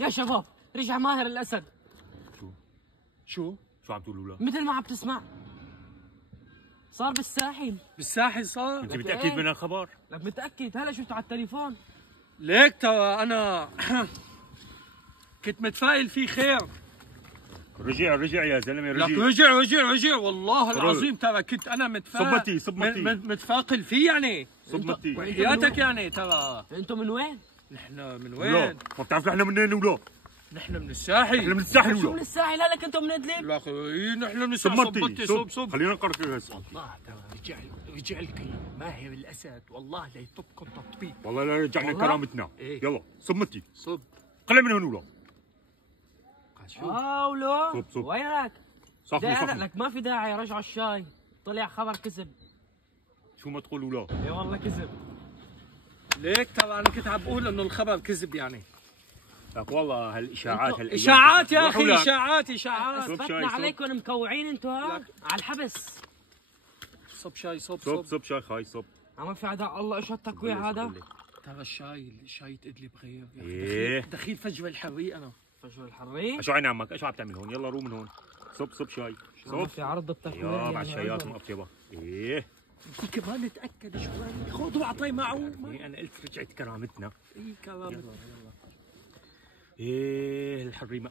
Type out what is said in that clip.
يا شباب رجع ماهر الاسد. شو عم تقولوا له؟ مثل ما عم تسمع صار بالساحل. بالساحل صار؟ انت متاكد من الخبر؟ لك متاكد؟ هلا شفته على التليفون. ليك ترى انا كنت متفائل فيه خير. رجع يا زلمه لك رجع والله العظيم ترى كنت انا متفائل. صب متي متفائل فيه يعني. صب متي وحياتك يعني ترى. انتم من وين؟ نحن من وين؟ لا ما بتعرف نحن منين ولا؟ نحن من الساحل. نحن من الساحل شو ولا؟ من الساحل؟ هلا كنتم من ادلب؟ لا اخي نحن من صب الساحل. متي صب خلينا نقرر هسه. والله ترى رجع لكم ماهر الاسد والله ليطبكم تطبيق. والله لا رجعنا كرامتنا. إيه؟ يلا صب متي صب. قلع من هون ولا؟ شو؟ ولو صب. وينك؟ صفني لك ما في داعي رجعوا الشاي، طلع خبر كذب. شو ما تقول ولا؟ اي والله كذب. ليك ترى انا كنت عم بقول انه الخبر كذب يعني. لك والله هالاشاعات اشاعات يا اخي اشاعات اثبتنا عليكم مكوعين انتم على الحبس. صب شاي صب شاي خاي صب. عم في عداء الله. ايش هالتكويع هذا؟ ترى الشاي تقلب غير يا اخي. ايه دخيل فجوه الحريق انا. فجوه الحريق؟ شو عين عمك؟ ايش عم تعمل هون؟ يلا روح من هون. صب شاي صب في عرض التكويع يا مع الشايات مقطبه. ايه بدي كمان نتاكد شوي. خذ واعطي معه. انا قلت رجعت كرامتنا. اي كرامتنا. ايه الحريمه